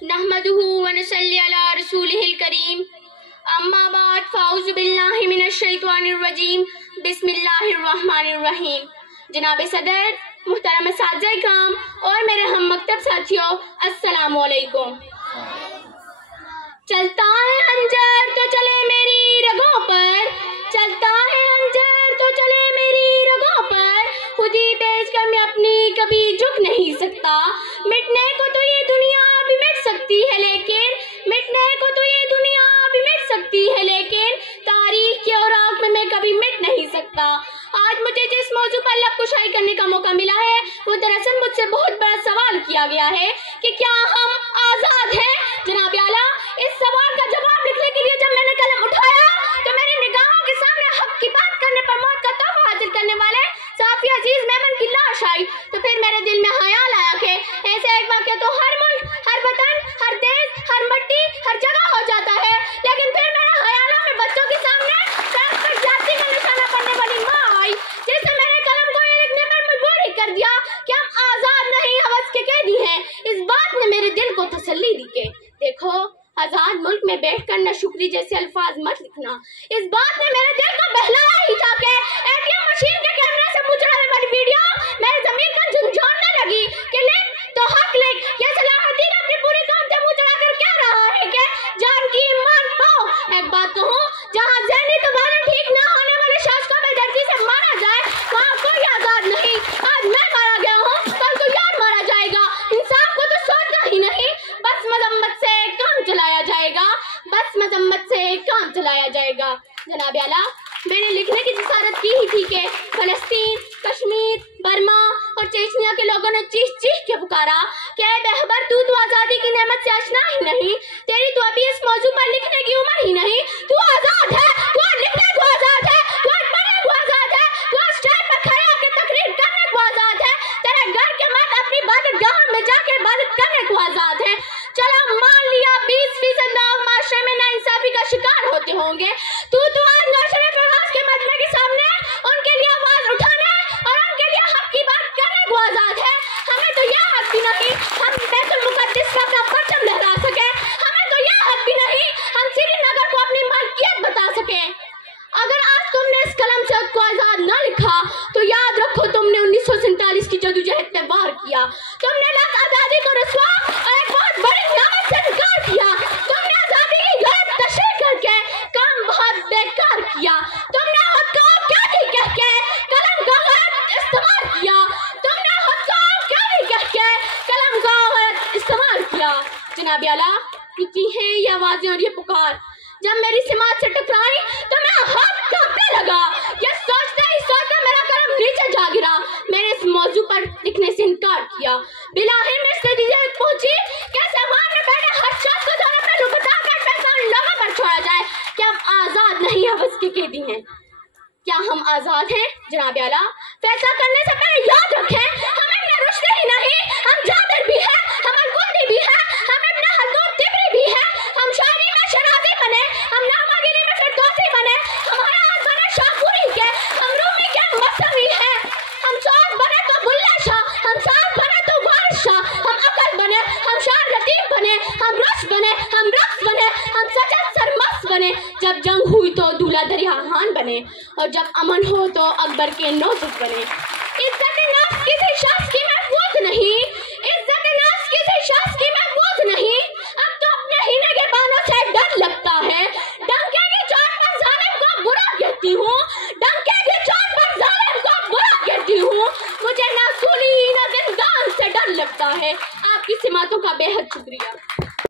नहमदुहु व नसल्ली अला रसूलिहिल करीम अम्मा बाद फ़ाउज़ु बिल्लाहि मिनश शैतानिर रजीम बिस्मिल्लाहिर रहमानिर रहीम। जनाब सदर, मुहतरम असातिज़ा इकराम और मेरे हम मकतब साथियों, अस्सलामु अलैकुम। चलता है खंजर तो चले मेरी रगों पर, चलता है खंजर तो चले मेरी रगों पर, खुद ही पेश कर मैं अपनी कभी झुक नहीं सकता। मिटने को तो ये दुनिया भी मिट सकती है, लेकिन मिटने को तो ये दुनिया भी मिट सकती है, लेकिन तारीख के औराक में मैं कभी मिट नहीं सकता। आज मुझे जिस मौजू पर लब कुशाई करने का मौका मिला है, वो दरअसल मुझसे बहुत बड़ा सवाल किया गया है कि क्या हम आज़ाद हैं? जनाब आला, इस सवाल का जवाब लिखने के लिए जब मैंने कलम उठाया तो मेरी निगाहों के सामने हक की बात करने पर मौत का तोहफा हासिल करने वाले साफी अजीज मेमन की लाश आई। तो फिर मेरे दिल में ख्याल आया कि ऐसे एक वाक़या तो हर मुल्क, हर वतन, हर देश, हर मिट्टी, हर जगह हो जाता है, लेकिन फिर मेरे ख्यालों में बच्चों के सामने सड़क पर जाति का निशाना पड़ने वाली माँ आई, जिससे मेरे कलम को ये लिखने पर मजबूर ही कर दिया कि हम आज़ाद नहीं, हवस के कैदी हैं। इस बात ने मेरे दिल को तसल्ली दी कि देखो, आजाद मुल्क में बैठकर न शुक्री जैसे अल्फाज मत लिखना। इस बात ने मेरे दिल को बहलाया ही था कि एटीएम मशीन के कैमरे से मुंह चढ़ाने वाली वीडियो मेरे ज़मीर को झुंझोड़ने लगी कि लिख तो हक लिख। ये सलामती का अपनी पूरी कौम से मुंह चढ़ाकर क्या रहा है कि जान की ईमान पाओ। एक बात कहूँ, जहाँ ज़हनी तवाज़ुन ठीक न होने वाले शासकों में धरती से मारा जाए, वहाँ कोई आज़ाद नहीं। आज मैं मारा गया हूँ, कल को यार मारा जाएगा। इंसाफ को तो सोचना ही नहीं, बस मजम्मत से काम चलाया जाएगा, बस मजम्मत से काम चलाया जाएगा। जनाब आला, मैंने लिखने की जिसारत की ही थी कि फलस्तीन, कश्मीर, बर्मा और चेचनिया के लोगों ने चीख चीख के पुकारा कि ऐ बेखबर, तू तो आज़ादी की नेमत से आशना ही नहीं, तेरी तो अभी इस मौजू पर लिखने की उम्र ही नहीं। तू आज़ाद है, तू आज लिखने को आज़ाद है, तू आज पढ़ने को आज़ाद है, तू आज स्टेज पर खड़े होकर तकरीर करने को आज़ाद है, तेरे घर के मर्द अपनी इबादतगाह में जाके इबादत करने को आज़ाद है। चलो मान लिया 20% लोग माशरे में नाइंसाफी का शिकार होते होंगे, तू तो आज नौशरे फवाज के मजमे के सामने उनके लिए आवाज उठाने और उनके लिए हक की बात करने को आज़ाद है। हमें तो यह हक भी नहीं हम बैतुल मुक़द्दस का अपना परचम लहरा सके, हमें तो यह हक भी नहीं हम श्रीनगर को अपनी मलकियत बता सके। अगर आज तुमने इस कलम से उसको आज़ाद न लिखा तो याद रखो, तुमने 1947 की जदोजहद में वार किया, तुमने लफ्ज़ आज़ादी को रसवा और एक बहुत बड़ी नियामत से इनकार किया, तुमने आज़ादी की गलत तशरीह करके काम बहुत बेकार किया, तुमने खुद को क्या नहीं कह के कलम का गलत इस्तेमाल किया, तुमने खुद को क्या नहीं कह के कलम का गलत इस्तेमाल किया। जनाब आला, की है ये आवाज़ें और ये पुकार जब मेरी समाज से टकराई तो मेरा हाथ कांपने लगा। ये सोचते ही सोचते मेरा कलम नीचे जा गिरा। मैंने इस मौजू पर लिखने से इनकार किया। बिलाहिर में नतीजे पहुंची कि सामने बैठे हर शख्स को दोनों में लुकता कर पैसा उन लोगों पर छोड़ा जाए कि हम आज़ाद नहीं, हवस के कैदी हैं। क्या हम आज़ाद हैं? जनाब आला, फैसला करने से पहले याद रखें, हम इब्न रुश्द ही नहीं, हम जाबिर भी हैं, हम अल-कुर्दी भी हैं, हम इब्न खल्दून तिबरी भी हैं, हम शायरी में शराज़ी बने, हम नामागिरी में फिरदौसी बने, हम हयात बने शाहपुरी के, हम रूमी के मौसमी हैं, हम साथ बने तो बुल्ले शाह, हम साथ बने तो वारिस शाह, हम अकल बने, हम शार लतीफ़ बने, हम रश बने, हम रक्स बने, हम सजद सरमस्त बने। जब जंग हुई तो दूल्हा दरिया खान बने और जब अमन हो तो अकबर के नौजुक बने। इज्जत नफ्स किसी शख्स की महफूज नहीं, इज्जत नफ्स किसी शख्स की महफूज नहीं, अब तो अपने ही निगहबानों से डर लगता है। डंके की चोट पर जालिम को बुरा कहती हूँ, डंके की चोट पर जालिम को बुरा कहती हूँ, मुझे न सूली न जिंदान से डर लगता है। आपकी सिमातों का बेहद शुक्रिया।